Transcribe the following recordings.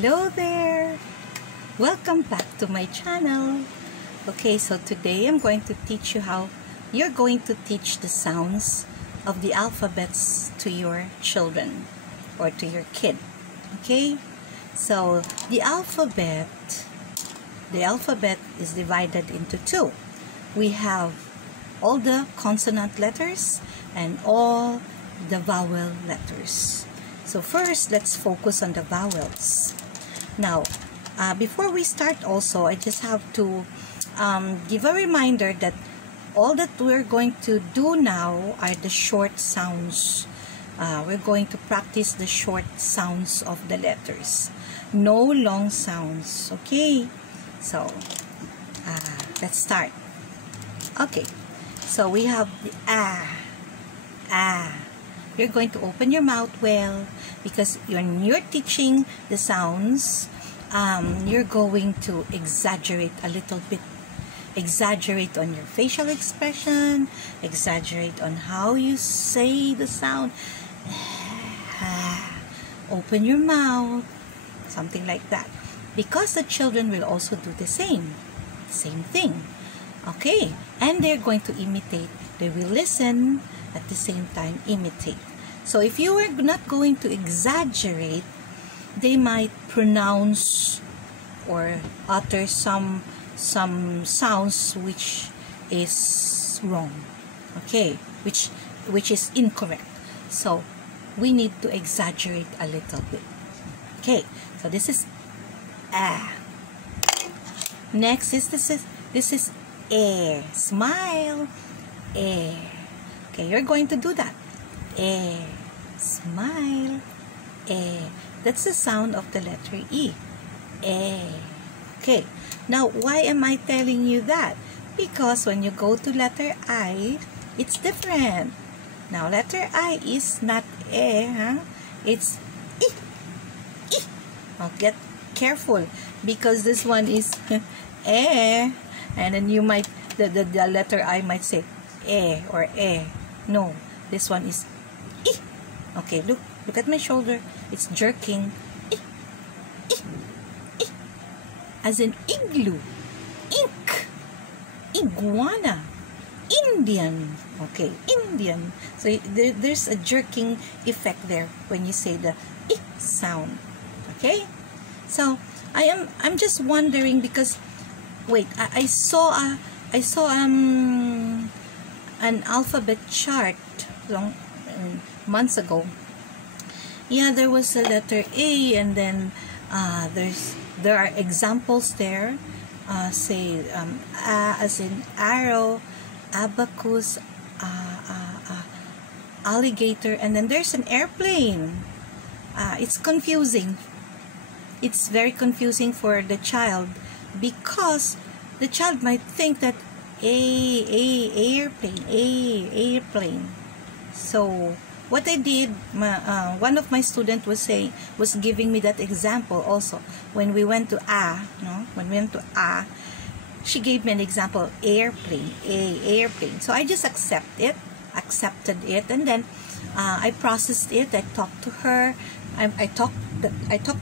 Hello there! Welcome back to my channel. Okay, so today I'm going to teach you how you're going to teach the sounds of the alphabets to your children or to your kid. Okay, so the alphabet is divided into two. We have all the consonant letters and all the vowel letters. So first, let's focus on the vowels. Now, before we start also, I just have to give a reminder that all that we're going to do now are the short sounds. We're going to practice the short sounds of the letters. No long sounds, okay? So, let's start. Okay, so we have the You're going to open your mouth well, because when you're teaching the sounds, you're going to exaggerate a little bit. Exaggerate on your facial expression, exaggerate on how you say the sound. Open your mouth, something like that. Because the children will also do the same thing. Okay, and they're going to imitate. They will listen, at the same time imitate. So if you are not going to exaggerate, they might pronounce or utter some sounds which is wrong, okay, which is incorrect. So we need to exaggerate a little bit. Okay, so this is next is this is smile. Okay, you're going to do that. Smile. That's the sound of the letter E. Okay, now why am I telling you that? Because when you go to letter I, it's different. Now letter I is not it's E. Now get careful, because this one is and then you might the letter I might say or no, this one is E. Okay, look at my shoulder, it's jerking. E. As in igloo, ink, iguana, Indian. Okay, Indian. So there's a jerking effect there when you say the I sound. Okay, so I'm just wondering, because wait, I saw an alphabet chart months ago. Yeah, there was a letter A, and then there are examples there. Say as in arrow, abacus, alligator, and then there's an airplane. It's confusing. It's very confusing for the child, because the child might think that airplane. So what I did, one of my students was giving me that example also. When we went to she gave me an example, airplane, airplane. So I just accepted it, and then I processed it. I talked to her. I talked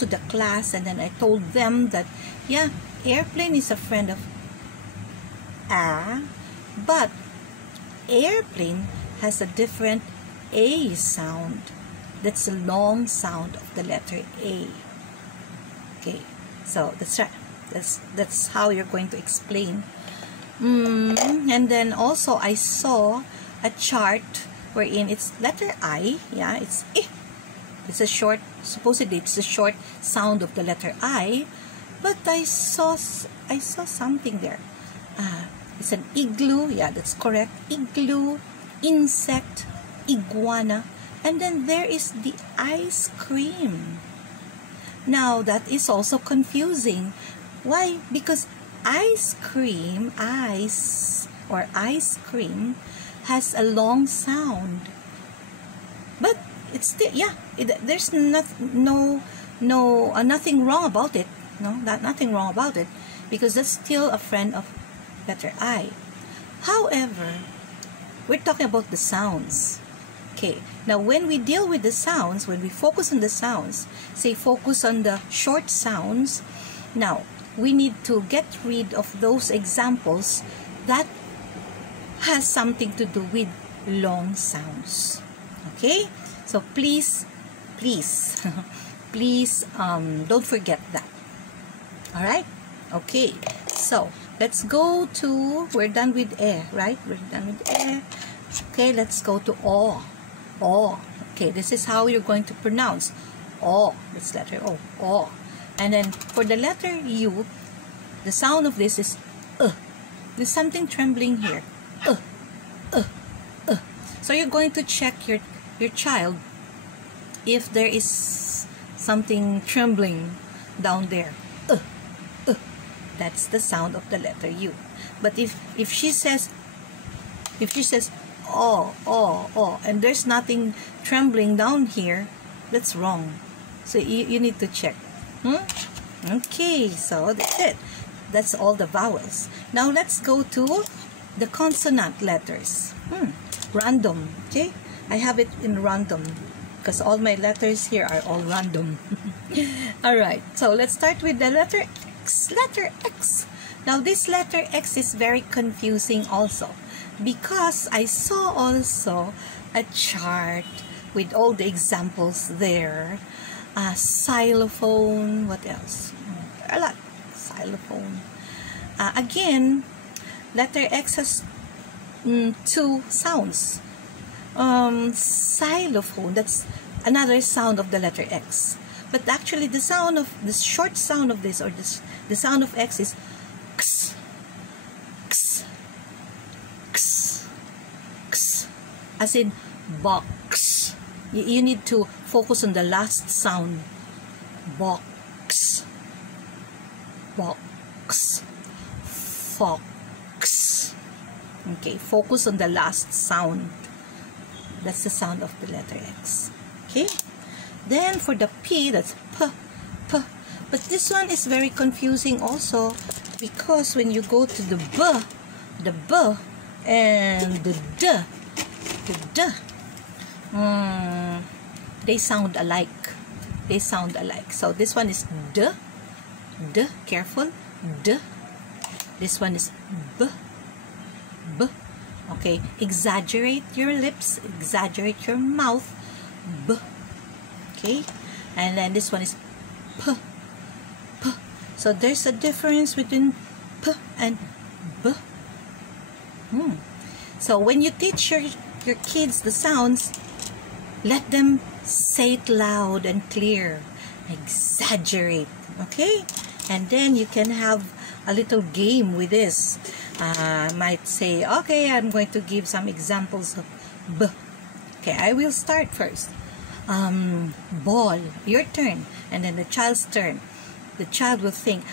to the class, and then I told them that yeah, airplane is a friend of but airplane has a different A sound. That's a long sound of the letter A. Okay, so that's right. That's how you're going to explain. And then also I saw a chart wherein it's letter I. Yeah, it's I. It's a short. Supposedly it's a short sound of the letter I, but I saw something there. It's an igloo. Yeah, that's correct. Igloo, insect, iguana, and then there is the ice cream. Now that is also confusing. Why? Because ice cream has a long sound, but it's still, yeah, there's nothing wrong about it. Nothing wrong about it, because that's still a friend of letter I. However, we're talking about the sounds. Okay, now when we deal with the sounds, when we focus on the sounds, say focus on the short sounds, now we need to get rid of those examples that has something to do with long sounds. Okay, so please please don't forget that. All right, okay, so let's go to, we're done with right? We're done with okay, let's go to o. Okay, this is how you're going to pronounce o. This letter o, o. And then for the letter u, the sound of this is there's something trembling here. So you're going to check your child if there is something trembling down there. That's the sound of the letter U. But if she says oh, and there's nothing trembling down here, that's wrong. So you need to check. Okay, so that's it. That's all the vowels. Now let's go to the consonant letters. Random. Okay, I have it in random because all my letters here are all random. All right, so let's start with the letter X. Letter X. Now this letter X is very confusing also, because I saw also a chart with all the examples there. Xylophone, what else? A lot. Xylophone. Again, letter X has two sounds. Xylophone, that's another sound of the letter X. But actually the sound of, the short sound of this, or this, the sound of X is X, X, X, X, as in box. You need to focus on the last sound. Box, box, fox. Okay, focus on the last sound. That's the sound of the letter X. Okay, then for the P, that's P, P. But this one is very confusing also, because when you go to the B and the D, they sound alike. They sound alike. So this one is D, careful, D. This one is B, B. Okay, exaggerate your lips, exaggerate your mouth, B. Okay, and then this one is P, P. So there's a difference between P and B. So when you teach your kids the sounds, let them say it loud and clear. Exaggerate, okay? And then you can have a little game with this. I might say, okay, I'm going to give some examples of B. Okay, I will start first. Ball, your turn, and then the child's turn. The child will think,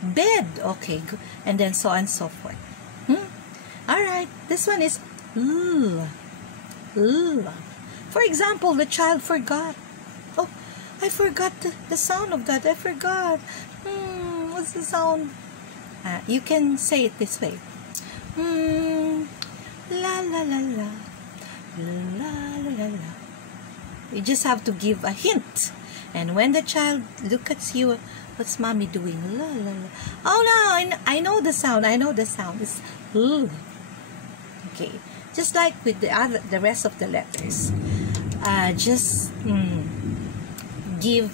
bed, okay, good. And then so on and so forth. All right, this one is L. For example, the child forgot. Oh, I forgot the sound of that. I forgot. What's the sound? You can say it this way. La la la la. La la la la. You just have to give a hint. And when the child looks at you, what's mommy doing? La la la. Oh no, I know the sound. I know the sound. It's L. Okay. Just like with the rest of the letters. Just give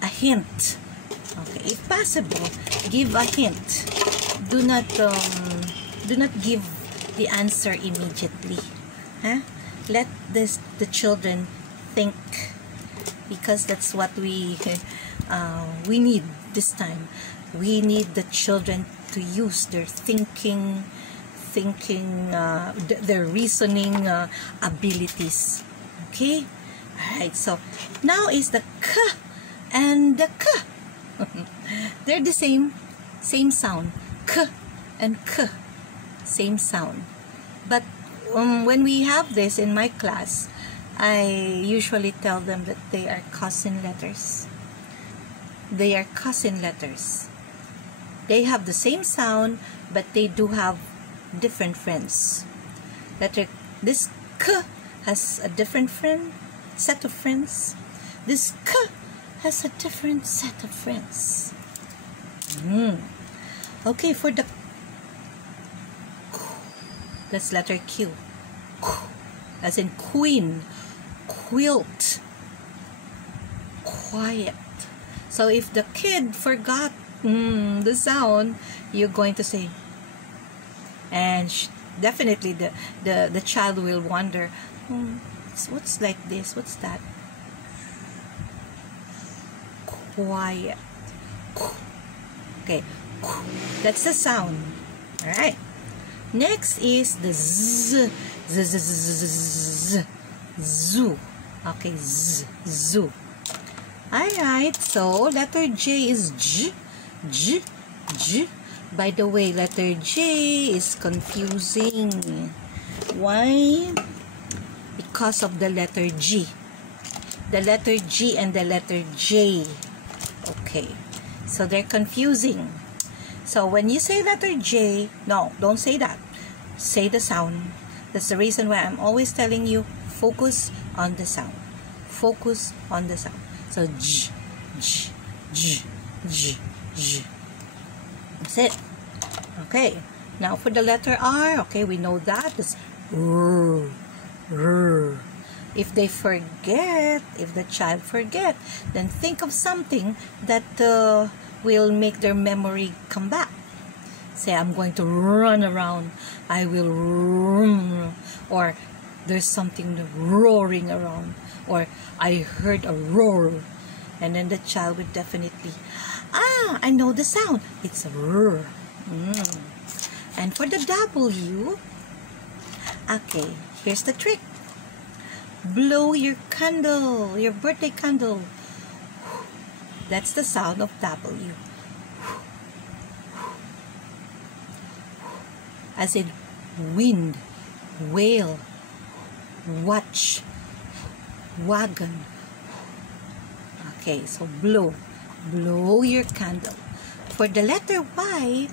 a hint. Okay, if possible, give a hint. Do not give the answer immediately. Let the children think, because that's what we need this time. We need the children to use their thinking, their reasoning abilities. Okay, all right. So now is the K and the K. They're the same sound. K and K, same sound. But when we have this in my class, I usually tell them that they are cousin letters. They are cousin letters. They have the same sound, but they do have different friends. This K has a different set of friends. This K has a different set of friends. Okay, for the that's letter Q. As in queen, quilt, quiet. So if the kid forgot the sound, you're going to say, and definitely the child will wonder, what's like this? What's that? Quiet. Okay, that's the sound. All right. Next is the Z. Z, z, z, z, z, zoo. Okay, zoo. Alright, so letter J is J. By the way, letter J is confusing. Why? Because of the letter G. The letter G and the letter J. Okay, so they're confusing. So when you say letter J, no, don't say that. Say the sound. That's the reason why I'm always telling you, focus on the sound. Focus on the sound. So J. That's it. Okay. Now for the letter R, okay, we know that. It's R. If they forget, if the child forget, then think of something that will make their memory come back. Say, I'm going to run around. I will run. Or there's something roaring around. Or I heard a roar. And then the child would definitely, I know the sound. It's a roar. And for the W, okay, here's the trick. Blow your candle, your birthday candle. That's the sound of W. As in wind, whale, watch, wagon. Okay, so blow your candle. For the letter Y,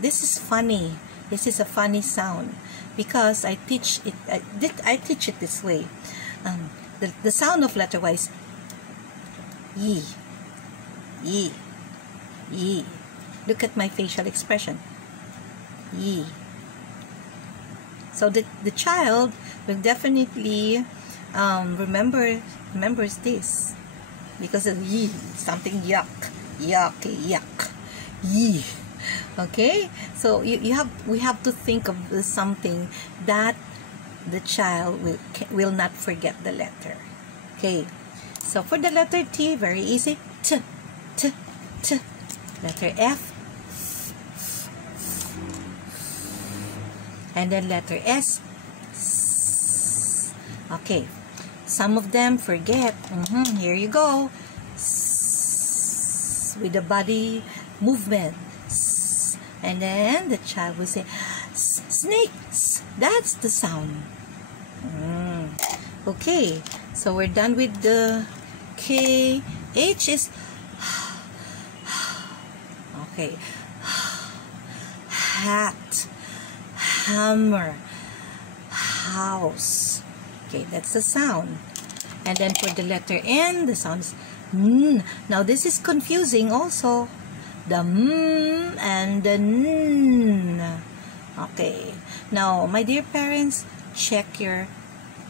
this is funny. This is a funny sound because I teach it. I teach it this way. The sound of letter Y is yi. Look at my facial expression. Yi. So the child will definitely remembers this because of yi, something yuck, yi. Okay, so we have to think of something that the child will not forget the letter. Okay, so for the letter T, very easy. T. Letter F. And then letter S. Okay, some of them forget. Here you go. With the body movement. And then the child will say, snakes. That's the sound. Okay, so we're done with the K. H is okay. Hat, hammer, house. Okay, that's the sound. And then for the letter N, the sound is N. Now this is confusing also. The M and the N. Okay. Now, my dear parents, check your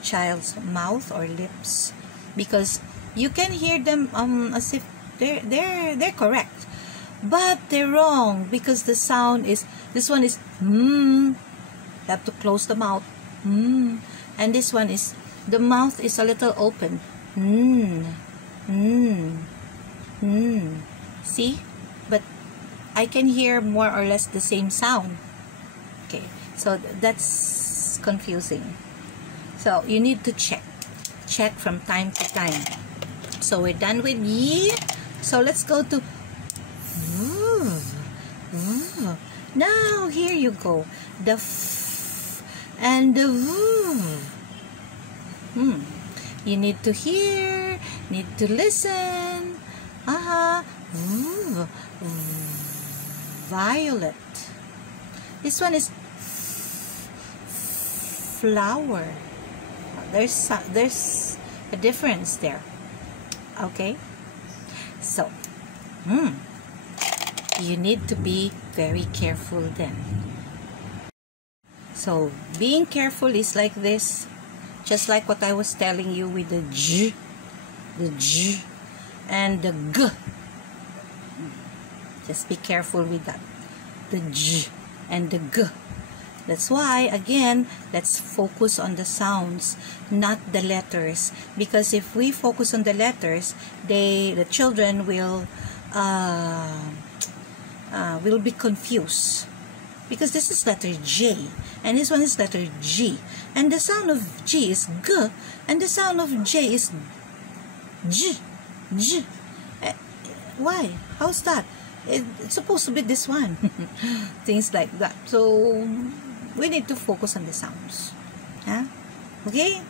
child's mouth or lips because you can hear them as if they're correct, but they're wrong because the sound is, this one is you have to close the mouth, and this one is, the mouth is a little open. See, but I can hear more or less the same sound. Okay, so that's confusing. So you need to check from time to time. So we're done with yi. So let's go to v. Now here you go. The f and the v. You need to hear, need to listen. V. Violet. This one is flower. There's a difference there. Okay, so you need to be very careful then. So being careful is like this, just like what I was telling you with the J, and the G. Just be careful with that, the J and the G. That's why, again, let's focus on the sounds, not the letters. Because if we focus on the letters, the children will be confused. Because this is letter J, and this one is letter G. And the sound of G is G, and the sound of J is J. J. Why? How's that? It's supposed to be this one. Things like that. So we need to focus on the sounds. Huh? Okay?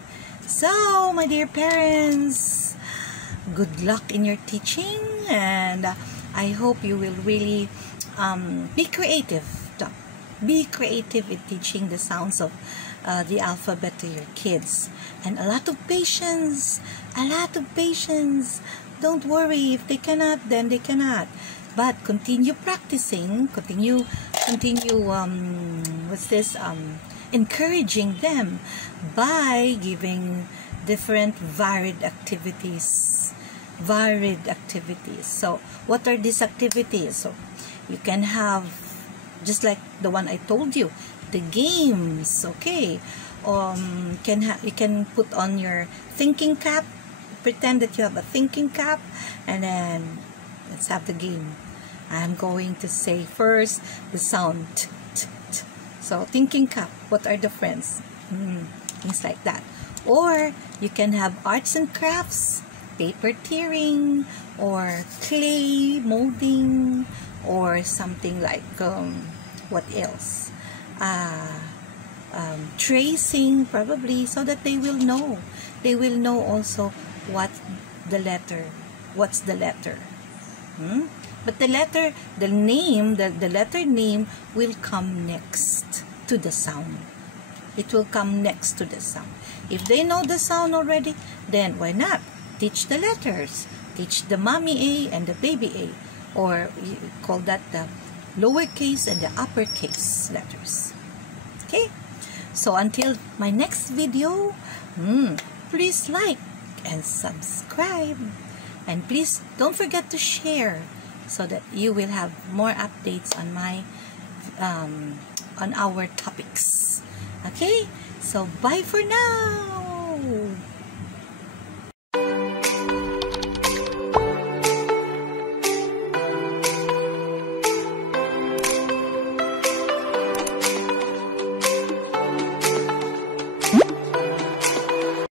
So, my dear parents, good luck in your teaching, and I hope you will really be creative. Be creative in teaching the sounds of the alphabet to your kids. And a lot of patience. A lot of patience. Don't worry. If they cannot, then they cannot. But continue practicing. Continue encouraging them by giving different varied activities. So what are these activities? So you can have, just like the one I told you, the games. Okay, you can put on your thinking cap, pretend that you have a thinking cap, and then let's have the game. I'm going to say first the sound t, t, t. So thinking cap, what are the friends? Things like that. Or you can have arts and crafts, paper tearing, or clay molding, or something like what else? Tracing, probably, so that they will know. They will know also what's the letter. But the letter name will come next to the sound. It will come next to the sound. If they know the sound already, then why not teach the letters? Teach the mommy A and the baby A, or you call that the lowercase and the uppercase letters. Okay? So until my next video, please like and subscribe. And please don't forget to share, so that you will have more updates on my on our topics. Okay? So bye for now.